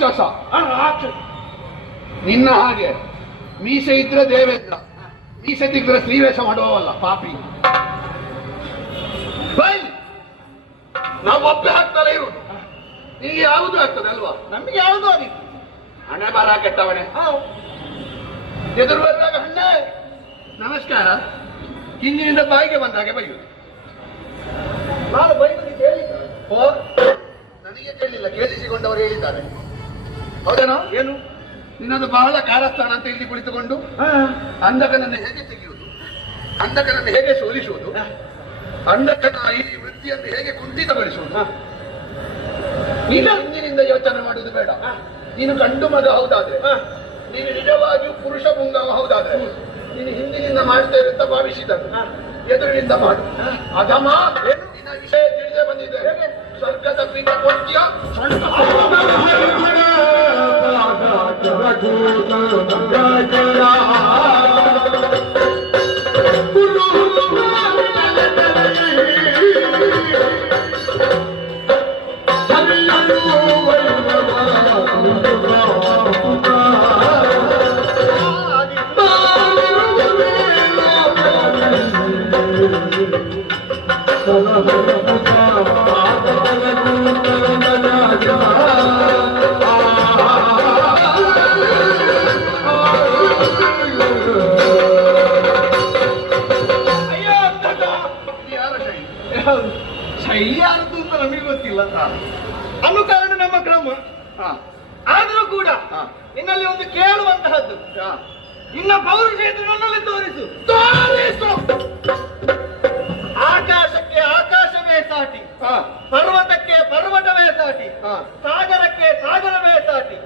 ರಾಕ್ಷಸ. ನಿನ್ನ ಹಾಗೆ ಮೀಸೆ ಇದ್ರೆ ದೇವೇಂದ್ರ, ಮೀಸೆ ತೆಗೆದ್ರೆ ಶ್ರೀವೇಷ ಮಾಡುವವಲ್ಲ ಪಾಪಿ. ನಾವು ಒಪ್ಪೆ ಹಾಕ್ತಾರೆ ಇರುವುದು, ನಿಮಗೆ ಯಾವುದು ಆಗ್ತದೆ ಅಲ್ವಾ? ನಮ್ಗೆ ಯಾವುದು ಆಗಿತ್ತು ಹಣೆ ಬರ ಕೆಟ್ಟವಣೆ. ಎದುರು ಬಂದಾಗ ಹಣ್ಣೆ ನಮಸ್ಕಾರ, ಹಿಂದಿನಿಂದ ಬಾಯಿಗೆ ಬಂದಾಗೆ ಬೈಯುವುದು. ನಾನು ಬೈದು ಕೇಳಿದ್ದ. ಓ, ನನಗೆ ಕೇಳಿಲ್ಲ, ಕೇಳಿಸಿಕೊಂಡವರು ಹೇಳಿದ್ದಾರೆ. ಹೌದೇನೋ? ಏನು ನಿನ್ನದು ಬಹಳ ಕಾರಸ್ಥಾನ ಅಂತ ಇಲ್ಲಿ ಕುಳಿತುಕೊಂಡು ಅಂಧಕನನ್ನು ಹೇಗೆ ತೆಗೆಯುವುದು, ಅಂಧಕನನ್ನು ಹೇಗೆ ಸೋಲಿಸುವುದು, ಅಂಧಕನ ಈ ವೃತ್ತಿಯನ್ನು ಹೇಗೆ ಕುಂಠಿತಗೊಳಿಸುವುದು, ನೀನು ಹಿಂದಿನಿಂದ ಯೋಚನೆ ಮಾಡುವುದು ಬೇಡ. ನೀನು ಗಂಡು ಮಗ ಹೌದಾದ್ರೆ, ನೀನು ನಿಜವಾಗಿಯೂ ಪುರುಷ ಪುಂಗವ ಹೌದಾದ್ರೆ, ನೀನು ಹಿಂದಿನಿಂದ ಮಾಡ್ತಾ ಇರುತ್ತ ಭಾವಿಸಿದರು ಎದುರಿನಿಂದ ಮಾಡು. ಅಧಮ ನಿನ್ನ ವಿಷಯ ತಿಳಿದೇ ಬಂದಿದೆ. ಸ್ವರ್ಗದ ಪೀಠ ಕೊಡ್ತೀಯ, ಶೈಲಿ ಯಾರದ್ದು ಅಂತ ನಮಗೆ ಗೊತ್ತಿಲ್ಲ. ಅನುಕರಣ ನಮ್ಮ ಕ್ರಮ. ಆದರೂ ಕೂಡ ನಿನ್ನಲ್ಲಿ ಒಂದು ಕೇಳುವಂತಹದ್ದು, ನಿನ್ನ ಪೌರುಷ ನನ್ನಲ್ಲಿ ತೋರಿಸು. ಆಕಾಶಕ್ಕೆ ಆಕಾಶವೇ ಸಾಟಿ, ಪರ್ವತಕ್ಕೆ ಪರ್ವತವೇ ಸಾಟಿ, ಸಾಗರಕ್ಕೆ ಸಾಗರವೇ ಸಾಟಿ.